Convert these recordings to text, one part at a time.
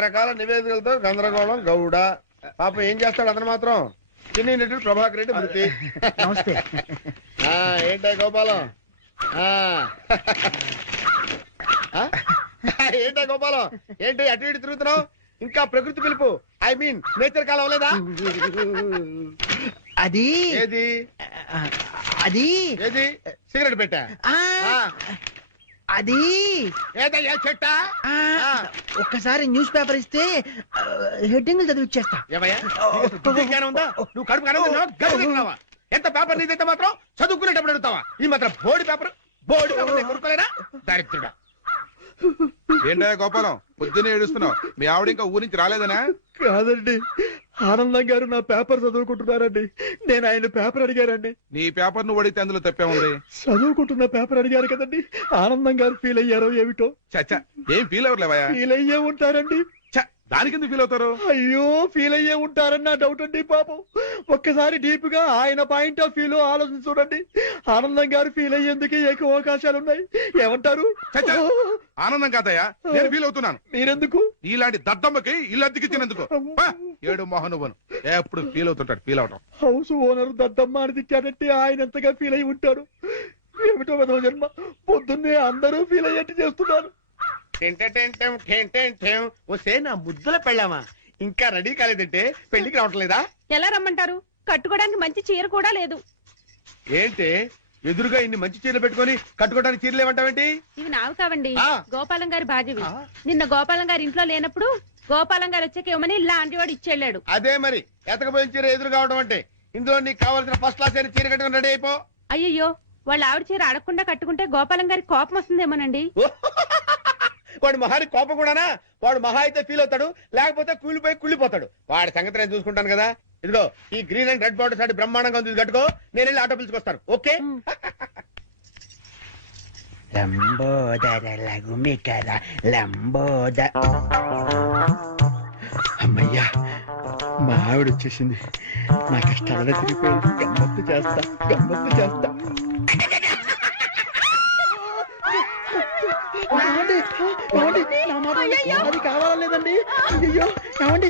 రకరకాల నివేదికలతో గందరగోళం గౌడ. పాపం ఏం చేస్తాడు అతను మాత్రం. చిన్ని నటుడు ప్రభాకర్ రెడ్డి మృతి. నమస్తే. ఏంటా గోపాలం? ఏంటా గోపాలం? ఏంటి అటు ఇటు తిరుగుతున్నావు? ఇంకా ప్రకృతి పిలుపు, ఐ మీన్ నేచర్ కాలం అవ్వలేదా? అది ఏది అది ఏది సిగరెట్ పెట్టా? అది ఏదయ్యా చెట్టా? ఒక్కసారి న్యూస్ పేపర్ ఇస్తే హెడ్డింగ్ చదివి ఇచ్చేస్తా. ఉందా? నువ్వు కడుపు కనుకున్నావా? ఎంత పేపర్ నీదైతే మాత్రం చదువుకునేటప్పుడు అడుగుతావా? ఈ మాత్రం బోర్డు పేపర్ కొనుక్కోలేనా? దరిద్రుడా. ఏంటా గోపాలం పొద్దున్నే ఏడుస్తున్నావు? మీ ఆవిడ ఇంకా ఊరి నుంచి రాలేదనా? కాదండి, ఆనందం గారు నా పేపర్ చదువుకుంటున్నారండి. నేను ఆయన పేపర్ అడిగారండి. నీ పేపర్ నువ్వు అడిగితే అందులో తప్పే ఉంది. చదువుకుంటున్న పేపర్ అడిగారు కదండి. ఆనందం గారు ఫీల్ అయ్యారో ఏమిటో. చచ్చా, ఏం ఫీల్ అవ్వలేవా? ఫీల్ అయ్యే ఉంటారండి. దానికి ఎందుకు ఫీల్ అవుతారు? అయ్యో, ఫీల్ అయ్యే ఉంటారని నా డౌట్ అండి. పాపం ఒక్కసారి డీప్ గా ఆయన పాయింట్ ఆఫ్ వ్యూలో ఆలోచించి చూడండి. ఆనందం గారు ఫీల్ అయ్యేందుకు ఎక్కువ అవకాశాలు ఉన్నాయి. ఏమంటారు? ఆనందం కాదయ్యా, నేను ఫీల్ అవుతున్నాను. మీరెందుకు? ఇలాంటి దద్దమ్మకి ఇల్లు అద్దెకిచ్చినందుకు. ఏడు మోహనువను ఎప్పుడు ఫీల్ అవుతుంటాడు. ఫీల్ అవటం. హౌస్ ఓనర్ దద్దమ్మ అని తిట్టాడంటే ఆయన ఎంతగా ఫీల్ అయి ఉంటాడు. ఏమిటో విధవ జన్మ. పొద్దున్నే అందరూ ఫీల్ అయ్యేట్టు చేస్తున్నారు. వస్తే నా ముద్దుల పెళ్ళామా ఇంకా రెడీ కాలేదంటే పెళ్లికి రావట్లేదా? ఎలా రమ్మంటారు? కట్టుకోవడానికి మంచి చీర కూడా లేదు. ఏంటి ఎదురుగా ఇన్ని మంచి చీరలు పెట్టుకొని కట్టుకోవడానికి చీరలు ఏమంటావేంటి? ఇవి నావి కావండి, గోపాలం గారి బాధ్యవి. నిన్న గోపాలం గారి ఇంట్లో లేనప్పుడు గోపాలం గారు వచ్చాక ఇవ్వమని లాంటి వాడు ఇచ్చెళ్ళాడు. అదే మరి ఎతకపోయిన చీర ఎదురు కావడం అంటే. ఇందులో నీకు కావాల్సిన ఫస్ట్ క్లాస్ అయిన చీర కట్టుకుని రెడీ అయిపో. అయ్యయ్యో, వాళ్ళ ఆవిడ చీర అడగకుండా కట్టుకుంటే గోపాలం గారి కోపం వస్తుందేమోనండి. వాడు మహానికి కోపం కూడానా? వాడు మహా అయితే ఫీల్ అవుతాడు, లేకపోతే కూలిపోయి కుళ్ళిపోతాడు. వాడి సంగతి నేను చూసుకుంటాను కదా. ఇదిగో ఈ గ్రీన్ అండ్ రెడ్ బార్డర్ సాటి బ్రహ్మాండంగా ఉంది, కట్టుకో. నేను వెళ్ళి ఆటో పిలుచుకొస్తాను. ఓకే? లంబోదర లఘుమికర లంబోద. అమ్మయ్యా, మా ఆవిడ వచ్చేసింది. నా కష్టాలను తిరిగిపోయింది. గమ్మత్తు చేస్తా, గమ్మత్తు చేస్తా. అది కావాలలేదండి. అయ్యో ఏమండి,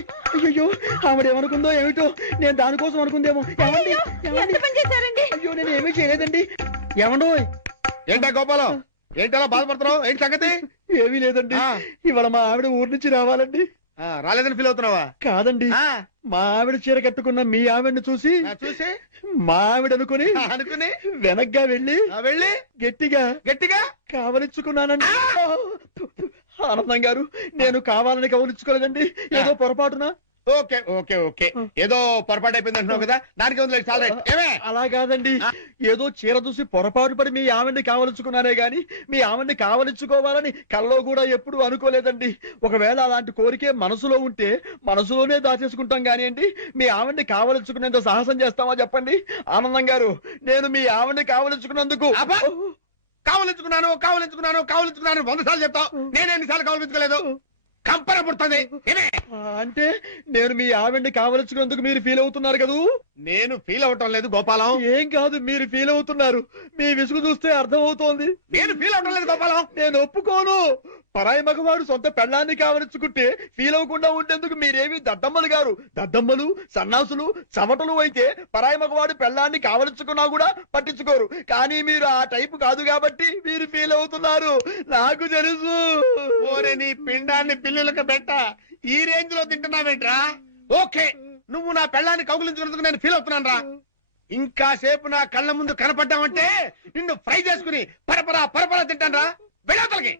అయ్యో ఆవిడ ఏమనుకుందో ఏమిటో. నేను దానికోసం అనుకుందేమో. ఏమండి, అయ్యో నేను ఏమీ చేయలేదండి. ఏమండో? ఏంటా గోపాలం, ఏంటలా బాధపడుతున్నావు? ఏంటి సంగతి? ఏమీ లేదండి. ఇవాళ మా ఆవిడ ఊరి నుంచి రావాలండి. రాలేదని ఫీల్ అవుతున్నావా? కాదండి, మా ఆవిడ చీర కట్టుకున్న మీ ఆవిడని చూసి మా ఆవిడ అనుకుని వెనక్గా వెళ్ళి గట్టిగా గట్టిగా కావలించుకున్నానండి. ఆనందం గారు, నేను కావాలని కవలించుకోలేదండి. ఏదో పొరపాటున. ఓకే ఓకే ఓకే, ఏదో పొరపాటు అయిపోయింది అంటున్నావు కదా, దానికి ఉంది. చాలా అలా కాదండి, ఏదో చీర చూసి పొరపాటు పడి మీ ఆవిడ్ని కావలించుకున్నానే గాని మీ ఆవిడ్ని కావలించుకోవాలని కల్లో కూడా ఎప్పుడు అనుకోలేదండి. ఒకవేళ అలాంటి కోరికే మనసులో ఉంటే మనసులోనే దాచేసుకుంటాం కానివ్వండి. మీ ఆవిడ్ని కావలించుకునేంత సాహసం చేస్తామా చెప్పండి? ఆనందం గారు, నేను మీ ఆవిడ్ని కావలించుకున్నందుకు కావలించుకున్నాను 100 సార్లు చెప్తావు. నేను ఎన్నిసార్లు కావలించుకోలేదు? కంపన పుడుతుంది. అంటే నేను మీ ఆవిడ్ని కావలించుకున్నందుకు మీరు ఫీల్ అవుతున్నారు కదూ? నేను ఫీల్ అవటం లేదు గోపాలం. ఏం కాదు, మీరు ఫీల్ అవుతున్నారు. మీ విసుగు చూస్తే అర్థం అవుతోంది. నేను ఫీల్ అవటం లేదు గోపాలం. నేను ఒప్పుకోను. పరాయి మగవాడు సొంత పెళ్ళాన్ని కావలించుకుంటే ఫీల్ అవ్వకుండా ఉండేందుకు మీరేమి దద్దమ్మలు గారు? దద్దమ్మలు, సన్నాసులు, చవటలు అయితే పరాయి మగవాడు పెళ్ళాన్ని కావలించుకున్నా కూడా పట్టించుకోరు. కానీ మీరు ఆ టైపు కాదు కాబట్టి మీరు ఫీల్ అవుతున్నారు. నాకు తెలుసు. ఓరే నీ పిండాన్ని పిల్లులకు పెట్ట, ఈ రేంజ్ లో తింటున్నావేంట్రా? ఓకే, నువ్వు నా పెళ్ళాన్ని కౌగులించుకున్నందుకు నేను ఫీల్ అవుతున్నాను రా. ఇంకా సేపు నా కళ్ళ ముందు కనపడ్డావంటే నిన్ను ఫ్రై చేసుకుని పరపరా పరపరా తింటాను రా. వెళ్ళవతలకి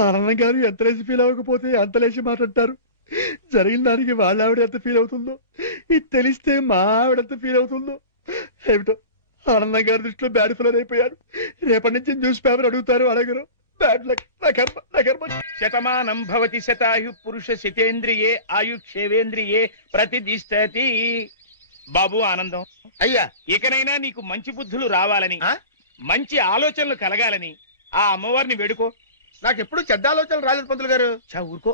ఆనందం గారు ఎంత లేచి ఫీల్ అవ్వకపోతే అంత లేచి మాట్లాడతారు. జరిగిన దానికి వాళ్ళ ఆవిడ ఎంత ఫీల్ అవుతుందో, ఇది తెలిస్తే మా ఆవిడ ఎంత ఫీల్ అవుతుందో ఏమిటో. ఆనందం గారి దృష్టిలో బ్యాడ్ ఫీలర్ అయిపోయారు. రేపటి నుంచి న్యూస్ పేపర్ అడుగుతారు, అడగరు. Bad luck. నా కర్మ. శతమానం భవతి శతాయు పురుష శతేంద్రియే ఆయుక్షేవేంద్రియే ప్రతిదిష్టతి. బాబు ఆనందం, అయ్యా, ఇకనైనా నీకు మంచి బుద్ధులు రావాలని, మంచి ఆలోచనలు కలగాలని ఆ అమ్మవారిని వేడుకో. నాకెప్పుడు చెడ్డ ఆలోచనలు రాలేదు పంతులు గారు. ఊరుకో.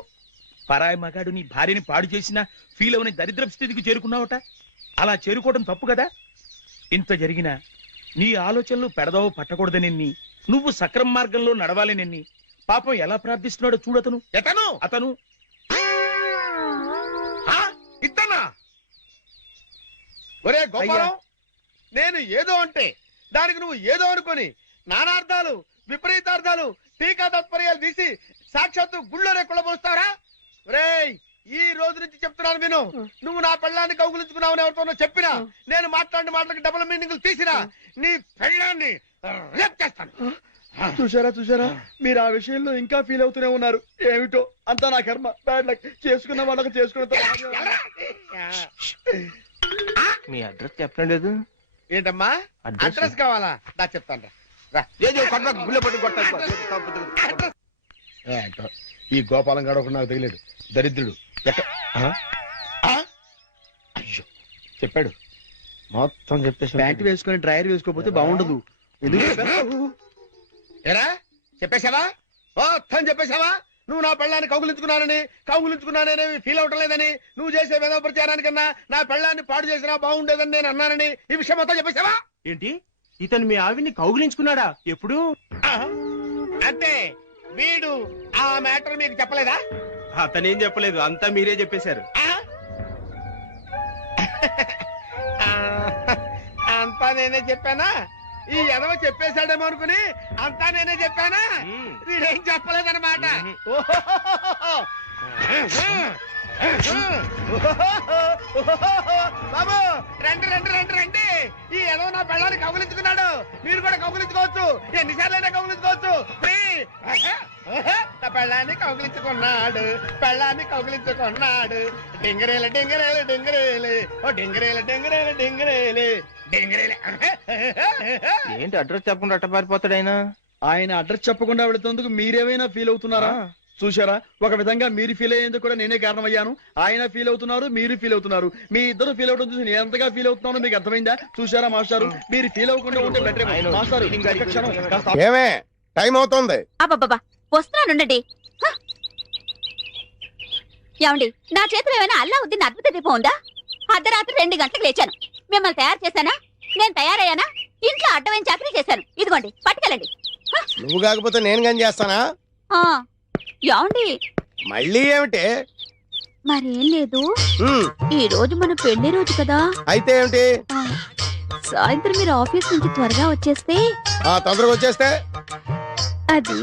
పరాయి మగాడు నీ భార్యని పాడు చేసినా ఫీల్ అవని దరిద్రపు స్థితికి చేరుకున్నావట. అలా చేరుకోవడం తప్పు కదా. ఇంత జరిగినా నీ ఆలోచనలు పెడదావు పట్టకూడదని నువ్వు సక్రమ మార్గంలో నడవాలి నిన్ని పాపం ఎలా ప్రార్థిస్తున్నాడో చూడతను ఎతను అతను ఇతనా? ఒరే గోపాలం, నేను ఏదో అంటే దానికి నువ్వు ఏదో అనుకొని నానార్థాలు విపరీతార్థాలు టీకా తత్పర్యాలు తీసి సాక్షాత్తు గుళ్ళోనే కుళ్ళబోస్తారా? ఒరేయ్, ఈ రోజు నుంచి చెప్తున్నాను విను. నువ్వు నా పెళ్ళాన్ని కౌగులించుకున్నావు ఎవరితోనో చెప్పినా, నేను మాట్లాడిన మాటలకు డబుల్ మీనింగ్లు తీసినా నీ పెళ్ళాన్ని రేప్ చేస్తాను. చూసారా మీరు ఆ విషయంలో ఇంకా ఫీల్ అవుతూనే ఉన్నారు. ఏమిటో అంతా నా కర్మ, బ్యాడ్ లక్. చేసుకున్న వాళ్ళకి చేసుకున్న మీ అడ్రస్ చెప్పడం లేదు. ఏంటమ్మా అడ్రస్ కావాలా? దా చెప్తాను రా. ఏంటో, ఈ గోపాలం గాడు ఒకడు నాకు తగిలేడు, దరిద్రుడు. అయ్యో, చెప్పాడు మొత్తం చెప్పేసి. ప్యాంట్ వేసుకొని డ్రైయర్ వేసుకోకపోతే బాగుండదు. ఏరా చెప్పేశావా? మొత్తం చెప్పేశావా? నువ్వు నా పెళ్ళాన్ని కౌగులించుకున్నానని ఫీల్ అవటం లేదని, నువ్వు చేసే వేద ప్రచారానికన్నా నా పెళ్ళాన్ని పాడు చేసినా బాగుండేదని నేను అన్నానని ఈ విషయం మొత్తం చెప్పేశావా? ఏంటి, ఇతను మీ ఆవిడ్ని కౌగిలించుకున్నాడా? ఎప్పుడు? అంటే వీడు ఆ మ్యాటర్ మీకు చెప్పలేదా? అతనేం చెప్పలేదు, అంతా మీరే చెప్పేశారు. అంతా నేనే చెప్పానా? ఈ ఎదవ చెప్పేశాడేమో అనుకుని అంతా నేనే చెప్పానా? వీడేం చెప్పలేదన్నమాట. బాబు రండి రండి రండి రండి. ఈ ఎదవ నా పెళ్ళాన్ని కౌగిలించుకున్నాడు. మీరు కూడా కౌగిలించుకోవచ్చు, ఎన్నిసార్లైనా కౌగిలించుకోవచ్చు. నా పెళ్ళాన్ని కౌగిలించుకున్నాడు. డింగరేలు డింగరేలు డింగరేలు, ఓ డింగరేలు డింగరేలు డింగరేలు డింగరేలు. ఏంటి అడ్రస్ చెప్పకుండా అట్ట పారిపోతాడు ఆయన? ఆయన అడ్రస్ చెప్పకుండా వెళుతున్నందుకు మీరేమైనా ఫీల్ అవుతున్నారా? చూసారా, ఒక విధంగా మీరు ఫీల్ అయ్యేందుకు కూడా నేనే కారణమయ్యాను. ఆయన ఫీల్ అవుతున్నారు, మీరు ఫీల్ అవుతున్నారు. మీ ఇద్దరు ఫీల్ అవడం చూసి నేను ఎంతగా ఫీల్ అవుతున్నానో మీకు అర్థమైందా? చూసారా మాస్టారు, మీరు ఫీల్ అవ్వకుండా ఉంటే బెటర్. మాస్టారు ఒక్క క్షణం కాస్త ఏమే టైం అవుతుంది. అబ్బబ్బబ్బా, వస్తున్నానుండండి. ఏమండి, నా చేతిలో ఏమైనా అల్లావుద్దీన్ అద్భుత దీపం ఉందా? అర్ధరాత్రి 2 గంటలకు లేచాను. మిమ్మల్ని తయారు చేశానా? నేను తయారయ్యానా? ఇంట్లో అడ్డమైన చాకరీ చేశాను. ఇదిగోండి, పట్టుకెళ్ళండి. నువ్వు కాకపోతే నేను కానీ చేస్తానా? ఏమండి, మళ్ళీ ఏమిటి? మరేం లేదు, ఈ రోజు మన పెళ్లి రోజు కదా. అయితే ఏమిటి? సాయంత్రం మీరు ఆఫీస్ నుంచి త్వరగా వచ్చేస్తే. తొందరగా వచ్చేస్తే అది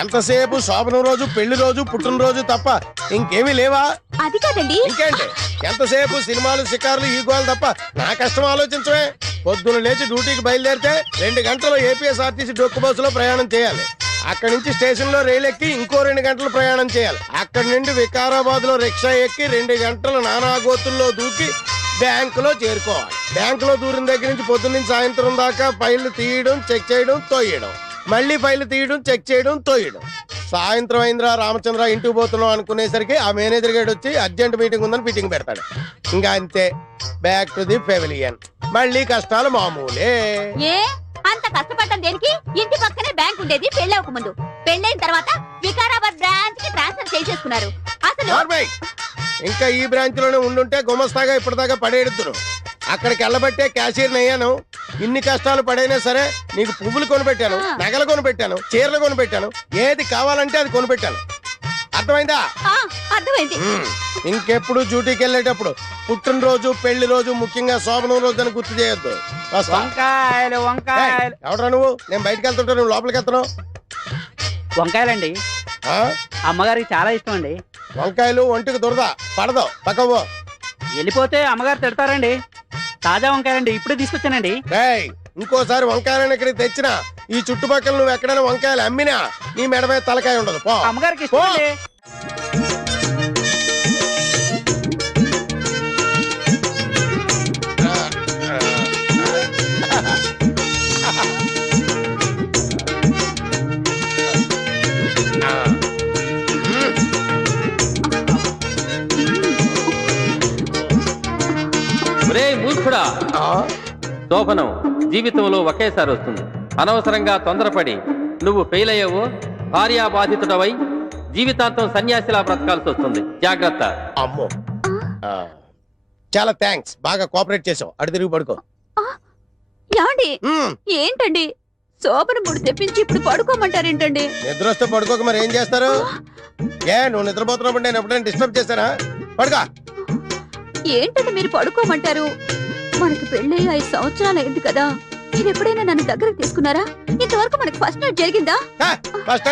ఎంతసేపు శోభనం రోజు, పెళ్లి రోజు, పుట్టినరోజు తప్ప ఇంకేమీ లేవా? అది కాదండి. ఇంకేంటి? ఎంతసేపు సినిమాలు, షికార్లు, ఈ గోలు తప్ప నా కష్టం ఆలోచించవే. పొద్దున లేచి డ్యూటీకి బయలుదేరితే 2 గంటలు ఏపీఎస్ఆర్టీసీ డొక్కు బస్సులో ప్రయాణం చేయాలి. అక్కడి నుంచి స్టేషన్ లో రైలు ఎక్కి ఇంకో 2 గంటలు ప్రయాణం చేయాలి. అక్కడి నుండి వికారాబాద్ లో రిక్షా ఎక్కి 2 గంటలు నానాగోతుల్లో దూకి బ్యాంకులో చేరుకోవాలి. బ్యాంకులో దూరిన దగ్గర నుంచి పొద్దున్న నుంచి సాయంత్రం దాకా ఫైళ్లు తీయడం, చెక్ చేయడం, తోయడం, మళ్ళీ ఫైళ్లు తీయడం, చెక్ చేయడం, తోయడం. సాయంత్రం అయిందిరా రామచంద్ర ఇంటికి పోతున్నాం అనుకునేసరికి ఆ మేనేజర్ గారు వచ్చి అర్జెంట్ మీటింగ్ ఉందని మీటింగ్ పెడతాడు. ఇంకా అంతే, బ్యాక్ టు ది పెవిలియన్. మళ్ళీ కష్టాలు మామూలే. ఏ అంత కష్టపడటం దేనికి? ఇంటి పక్కనే బ్యాంక్ ఉండేది పెళ్ళవక ముందు. పెళ్ళైన తర్వాత వికారాబాద్ బ్రాంచ్ కి ట్రాన్స్ఫర్ చేసేసుకున్నారు. అసలు ఇంకా ఈ బ్రాంచ్ లోనే ఉండుంటే గుమస్తాగా ఇప్పటిదాకా పడేడుతురు. అక్కడికి వెళ్ళబట్టే క్యాషియర్ అయ్యాను. ఇన్ని కష్టాలు పడైనా సరే నీకు పువ్వులు కొనిపెట్టాను, నగలు కొనిపెట్టాను, చీరలు కొనిపెట్టాను, ఏది కావాలంటే అది కొనిపెట్టాను. అర్థమైందా? అర్థమైంది. ఇంకెప్పుడు డ్యూటీకి వెళ్ళేటప్పుడు పుట్టినరోజు, పెళ్లి రోజు, ముఖ్యంగా శోభనం రోజు అని గుర్తు చేయొద్దు. వంకాయలు వంకాయలు. ఎవడరా నువ్వు? నేను బయటకు వెళ్తుంటా, నువ్వు లోపలికి వెళ్తున్నావు. వంకాయలండి, అమ్మగారికి చాలా ఇష్టం అండి. వంకాయలు ఒంటికి దురద పడదు, పక్కవో. వెళ్ళిపోతే అమ్మగారు తిడతారండి. తాజా వంకాయలండి, ఇప్పుడే తీసుకొచ్చానండి. ఇంకోసారి వంకాయలను ఇక్కడికి తెచ్చినా, ఈ చుట్టుపక్కల నువ్వు ఎక్కడైనా వంకాయలు అమ్మినా నీ మెడ మీద తలకాయ ఉండదు. పో. అమ్మగారికి ఇష్టం అండి. మూర్ఖుడా, శోభనం జీవితంలో ఒకేసారి వస్తుంది. అనవసరంగా తొందరపడి నువ్వు ఫెయిల్ అయ్యావో భార్యాబాధితుడవై జీవితాంతం సన్యాసిలా బ్రతకాల్సి వస్తుంది. జాగ్రత్త. అమ్మో, చాలా థ్యాంక్స్, బాగా కోఆపరేట్ చేసావు. అటు తిరిగి పడుకో. ఏంటండి శోభన మూడు తెప్పించి ఇప్పుడు పడుకోమంటారేంటండి? నిద్ర వస్తే పడుకోక మరి ఏం చేస్తారు? ఏ నువ్వు నిద్రపోతున్నప్పుడు నేను ఎప్పుడైనా డిస్టర్బ్ చేశానా? పడుకో. ఏంటంటే మీరు పడుకోమంటారు? మనకి పెళ్ళి 5 సంవత్సరాలు అయింది కదా, మీరు ఎప్పుడైనా నన్ను దగ్గరకు తీసుకున్నారా? ఇంతవరకు మనకి ఫస్ట్ నైట్ జరిగిందా? ఫస్ట్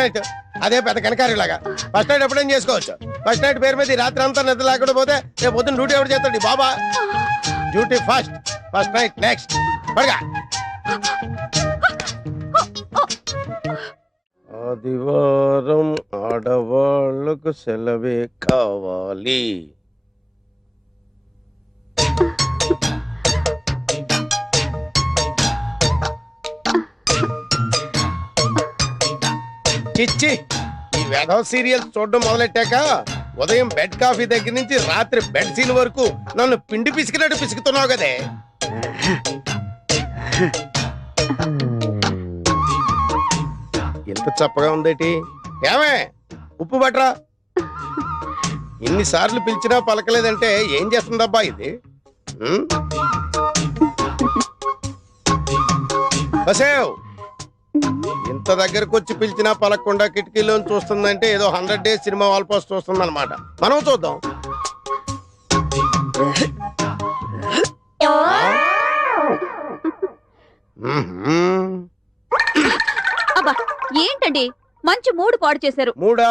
నైట్ అదే పెద్ద కనకారిలాగా. ఫస్ట్ నైట్ ఎప్పుడైనా చేసుకోవచ్చు. ఫస్ట్ నైట్ పేరు మీద ఈ రాత్రి అంతా నిద్ర లేకుండా పోతే రేపు పొద్దున్న డ్యూటీ ఎవరు చేస్తాడు? బాబా డ్యూటీ ఫస్ట్ నైట్ నెక్స్ట్. పడగా. ఆదివారం ఆడవాళ్లకు సెలవే కావాలి. చిచ్చి, ఈ వేధవ సీరియల్స్ చూడడం మొదలెట్టాక ఉదయం బెడ్ కాఫీ దగ్గర నుంచి రాత్రి బెడ్ సీన్ వరకు నన్ను పిండి పిసికినట్టు పిసుకుతున్నావు కదే. ఎంత చప్పగా ఉందేటి? ఏమే ఉప్పు బట్రా. ఇన్నిసార్లు పిలిచినా పలకలేదంటే ఏం చేస్తుందబ్బా ఇది? బసేవ్, ఇంత దగ్గరకు వచ్చి పిలిచినా పలకకుండా కిటికీలో చూస్తుందంటే ఏదో 100 Days సినిమా వాల్ పోస్ట్ చూస్తుంది అనమాట. మనం చూద్దాం. అబ్బా ఏంటండి మంచి మూడు పాడు చేశారు. మూడా?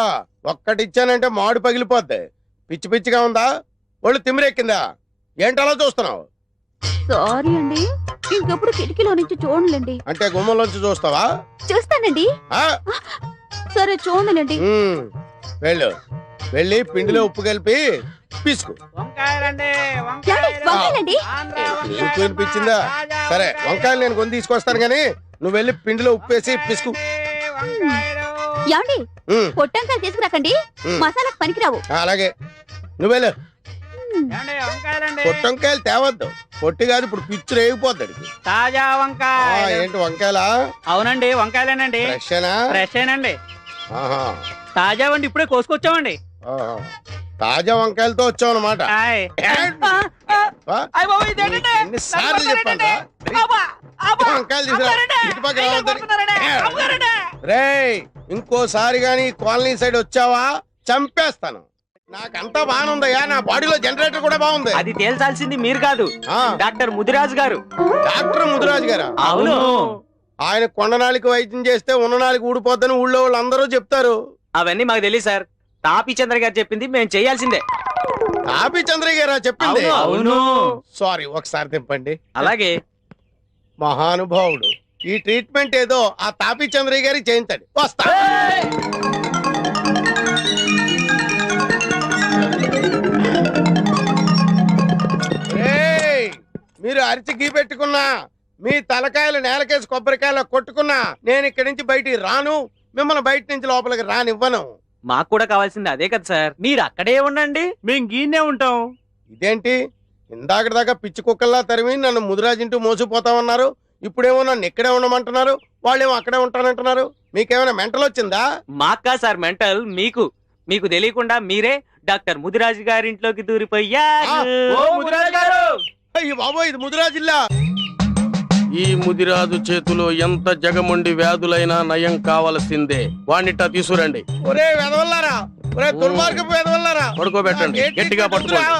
ఒక్కటిచ్చానంటే మాడు పగిలిపోద్ది. పిచ్చి పిచ్చిగా ఉందా? ఒళ్ళు తిమ్మిరెక్కిందా? ఏంటలా చూస్తున్నావు? సారీ అండి, ఇంకెప్పుడు కిటికీలో నుంచి చూడలేండి. అంటే గుమ్మంలోంచి చూస్తావా? చూస్తానండి. సరే చూడలేండి. వెళ్ళి పిండిలో ఉప్పు కలిపి పిసుకు. వినిపించిందా? సరే వంకాయలు నేను కొని తీసుకొస్తాను గానీ నువ్వు వెళ్ళి పిండిలో ఉప్పు వేసి పిసుకు. ఏమండి పొట్టంకాయలు తీసుకురాకండి, మసాలాకు పనికిరావు. అలాగే నువ్వు వెళ్ళు. పొట్టంకాయలు తేవద్దు, పొట్టి కాదు ఇప్పుడు పిచ్చు రేగిపోతాడు. తాజా వంకాయ. ఏంటి వంకాయలా? అవునండి వంకాయలేనండి. ఫ్రెషేనండి. తాజా వండి ఇప్పుడే కోసుకొచ్చామండి. తాజా వంకాయలతో వచ్చావు అనమాట. ఎన్నిసార్లు చెప్పాను వంకాయలు తీసుకురా. రేయ్ ఇంకోసారి గాని కాలనీ సైడ్ వచ్చావా చంపేస్తాను. నాకంతా బాగుందయ్యా, నా బాడీలో జనరేటర్ కూడా బాగుంది. అది తేల్చాల్సింది మీరు కాదు, డాక్టర్ ముదిరాజు గారు. డాక్టర్ ముదిరాజు గారా? అవును. ఆయన కొండనాళికి వైద్యం చేస్తే ఉన్ననాళికి ఊడిపోద్దని ఊళ్ళో వాళ్ళు అందరూ చెప్తారు. అవన్నీ మాకు తెలియదు సార్, తాపీ చంద్ర గారు చెప్పింది మేము చేయాల్సిందే. తాపీ చంద్ర గారా చెప్పింది? అవును. సారీ, ఒకసారి తిప్పండి. అలాగే. మహానుభావుడు, ఈ ట్రీట్మెంట్ ఏదో ఆ తాపీ చంద్రయ్య గారికి చేయించండి. వస్తా. మీరు అరిచి గీ పెట్టుకున్నా, మీ తలకాయలు నేలకేసి కొబ్బరికాయలు కొట్టుకున్నా నేను ఇక్కడి నుంచి బయటికి రాను, మిమ్మల్ని బయట నుంచి లోపలికి రానివ్వను. మాకు కూడా కావాల్సింది అదే కదా సార్, మీరు అక్కడే ఉండండి, మేము గీనే ఉంటాం. ఇదేంటి ఇందాక దాకా పిచ్చి కుక్కల్లా తరిమి నన్ను ముదిరాజింటూ మోసిపోతామన్నారు, ఇప్పుడేమో నన్ను ఇక్కడే ఉండమంటున్నారు, వాళ్ళేమో అక్కడే ఉంటానంటున్నారు. మీకేమైనా మెంటల్ వచ్చిందా? మాకా సార్ మెంటల్, మీకు మీకు తెలియకుండా మీరే డాక్టర్ ముదిరాజు గారింట్లోకి దూరిపోయారు. అయ్యో బాబో, ఇది ముదిరాజిల్లా. ఈ ముదిరాజు చేతిలో ఎంత జగమండి వ్యాధులైనా నయం కావలసిందే. వాణ్ణిట్టా తీసుకురండి. ఒరే వెదవల్లారా, ఒరే దుర్మార్గపు వెదవల్లారా, పడుకోబెట్టండి, గట్టిగా పట్టుకోండి.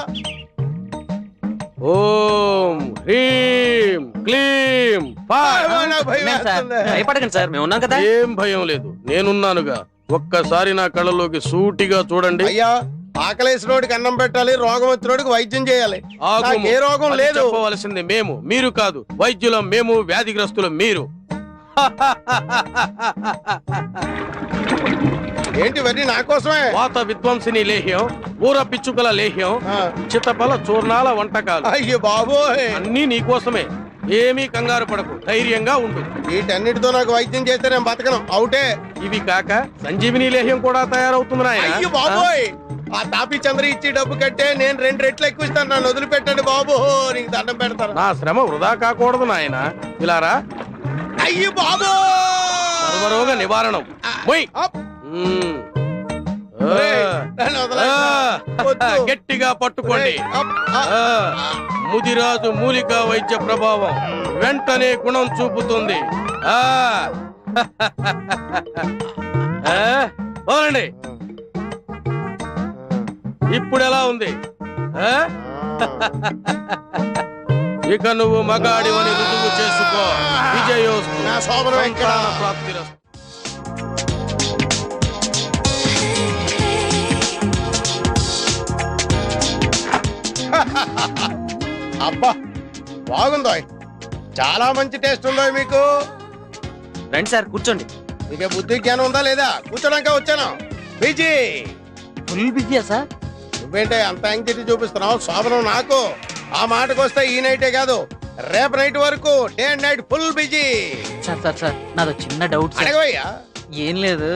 ఓం హ్రీం క్లీం. భయపడకండి సార్, మేము ఉన్నాం కదా. ఏం భయం లేదు, నేనున్నానుగా. ఒక్కసారి నా కళ్ళలోకి సూటిగా చూడండి. అయ్యా, ఆకలేసినోడికి అన్నం పెట్టాలి, రోగం వచ్చినోడికి వైద్యం చేయాలి. ఏ రోగం లేదు. చెప్పవలసింది మేము, మీరు కాదు. వైద్యులం మేము, వ్యాధిగ్రస్తులం మీరు. ఏంటి వరి నా కోసమే? వాత విధ్వంసిని లేహ్యం, ఊర పిచ్చుకల లేహ్యం, చిత్తపల చూర్ణాల వంటకాలు. అయ్యో బాబోయ్, అన్నీ నీకోసమే. ఏమీ కంగారు పడకు, ధైర్యంగా ఉండు. వీటన్నిటితో నాకు వైద్యం చేస్తే నేను బతకను, అవుటే. ఇవి కాక సంజీవిని లేహ్యం కూడా తయారవుతుంది నాయనా. అయ్యో బాబోయ్, ఆ తాపీ చంద్ర ఇచ్చి డబ్బు కట్టే నేను 2 రెట్లు ఎక్కువ ఇస్తాను, నన్ను వదిలిపెట్టండి బాబు, నీకు దండం పెడతాను. నా శ్రమ వృధా కాకూడదు నాయన. ఇలారా. అయ్యో బాబు, సర్వరోగ నివారణం. గట్టిగా పట్టుకోండి. ముదిరాజు మూలికా వైద్య ప్రభావం వెంటనే గుణం చూపుతుంది. ఆ. పోనండి. ఇప్పుడు ఎలా ఉంది? ఇక నువ్వు మగాడివని రుజువు చేసుకో. విజయోస్తు. నా శోభనం ఎక్కడ? ప్రాప్తిరస్తు. అబ్బా బాగుందో, చాలా మంచి టేస్ట్ ఉందో మీకు. రండి సార్ కూర్చోండి. మీకే బుద్ధి జ్ఞానం ఉందా లేదా? కూర్చోడానికి వచ్చాను. బిజీ. ఫుల్ బిజీయా సార్? నువ్వేంటే అంత యాంగ్జైటీ చూపిస్తున్నావు? శోభనం నాకు. ఆ మాటకు వస్తే ఈ నైటే కాదు, రేపు నైట్ వరకు day and night full busy. Sir నాదో చిన్న డౌట్ సార్. అడగవయ్యా. ఏం లేదు,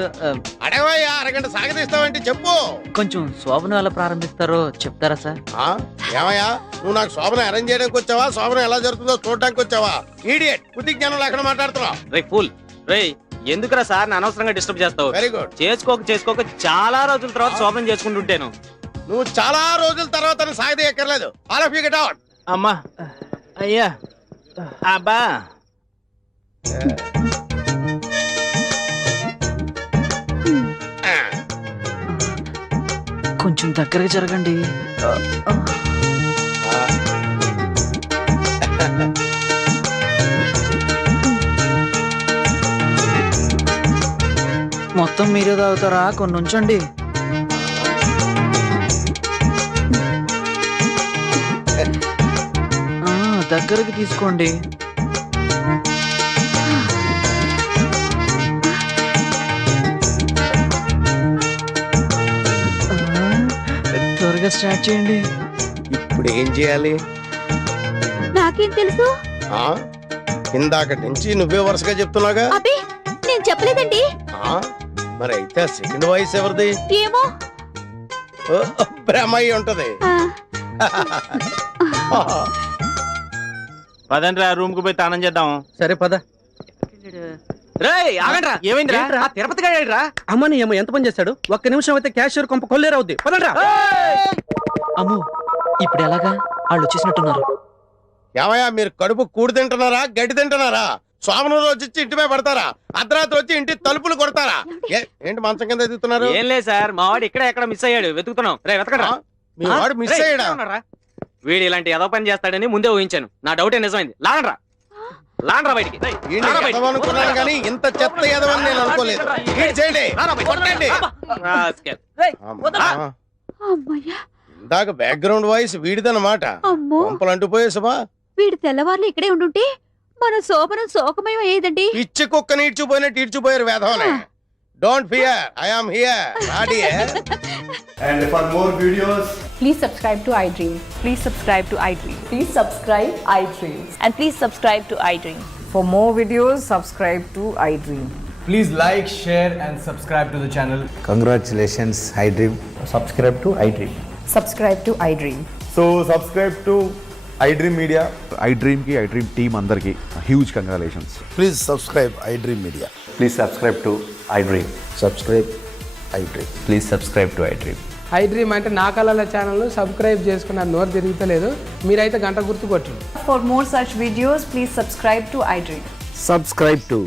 అడగవయ్యా. అరగంట సాగదీస్తావంటే చెప్పు. కొంచెం శోభనం ఎలా ప్రారంభిస్తారో చెప్తారా సార్? ఏమయ్యా, నువ్వు నాకు శోభనం అరేంజ్ చేయడానికి వచ్చావా, శోభనం ఎలా జరుగుతుందో చూడడానికి వచ్చావా? ఈడియట్, బుద్ధి జ్ఞానం లేకుండా మాట్లాడుతున్నావు. రే ఫుల్ రే, ఎందుకురా సార్ అనవసరంగా డిస్టర్బ్ చేస్తావు? Very good. చేసుకోక చాలా రోజుల తర్వాత శోభనం చేసుకుంటుంటాను. నువ్వు చాలా రోజుల తర్వాత సాగదీయక్కర్లేదు. All of you get out. అమ్మా అయ్యా అబ్బా. కొంచెం దగ్గరగా జరగండి. మొత్తం మీరే తాగుతారా? కొన్ని ఉంచండి. దగ్గరికి తీసుకోండి. త్వరగా స్టార్ట్ చేయండి. ఇప్పుడు ఏం చేయాలి? నాకేం తెలుసు? ఇందాక నుంచి నువ్వే వరుసగా చెప్తున్నాగా. అబ్బే నేను చెప్పలేదండి. మరి అయితే సెకండ్ వాయిస్ ఎవరిది? ఏమో. బ్రహ్మయ్య ఉంటది. పదండ్రా రూమ్ కు పోయి తానం చేద్దాం. సరే పద. ఏమైందిరా? తిరుపతి గారా? అమ్మని ఏమో ఎంత పని చేశాడు? ఒక్క నిమిషం అయితే క్యాషియర్ కొంప కొల్లేరవుద్ది. పదండ్రా. అమ్మో ఇప్పుడు ఎలాగా? వాళ్ళు వచ్చేసినట్టున్నారు. ఏమయ్యా, మీరు కడుపు కూడి తింటున్నారా, గడ్డి తింటున్నారా? శోభనం రోజు వచ్చి ఇంటిపై పడతారా? అర్ధరాత్రి వచ్చి ఇంటి తలుపులు కొడతారా? ఏంటి మంచం కింద ఎదుగుతున్నారు? ఏం లేదు సార్, మా వాడు ఇక్కడ ఎక్కడ మిస్ అయ్యాడు, వెతుకుతున్నాం. రే వెతకడా. మీ వాడు మిస్ అయ్యాడా? వీడు ఇలాంటి ఏదో పని చేస్తాడని ముందే ఊహించాను. నా డౌటే నిజమైంది. లాగండ్రా బయటికి. అనుకున్నాను కానీ ఇంత చెత్త ఎదవని నేను అనుకోలేదు. ఇందాక బ్యాక్గ్రౌండ్ వాయిస్ వీడిదన్నమాట. పంపలు అంటుపోయేసమా? వీడు తెల్లవారులు ఇక్కడే ఉండుంటే మన శోభనం శోకమయం అయ్యేదండి. పిచ్చి కుక్కని ఈడ్చిపోయినట్టు ఈడ్చిపోయారు వేధవనే. Don't fear, I am here. Not here. And for more videos, Please subscribe to iDream. Please subscribe to iDream. Please subscribe iDream. And please subscribe to iDream. For more videos, subscribe to iDream. please like, share and subscribe to the channel. Congratulations, iDream. Subscribe to iDream. Subscribe to iDream. So subscribe to iDream Media. iDream ki iDream team andarki huge congratulations. Please subscribe iDream Media. Please subscribe to iDream. Subscribe iDream. Please subscribe to iDream. iDream అంటే నా కళల channel subscribe చేసుకున్న నోరు తిరుగుతలేదు. మీరైతే గంట గుర్తు కొట్టండి. For more such videos, please subscribe to iDream. Subscribe to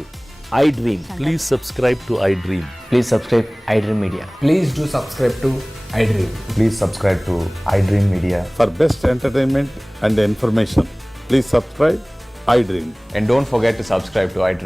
iDream. Please subscribe to iDream. Please subscribe iDream Media. Please do subscribe to iDream. Please subscribe to iDream Media. For best entertainment and information, please subscribe iDream. And don't forget to subscribe to iDream.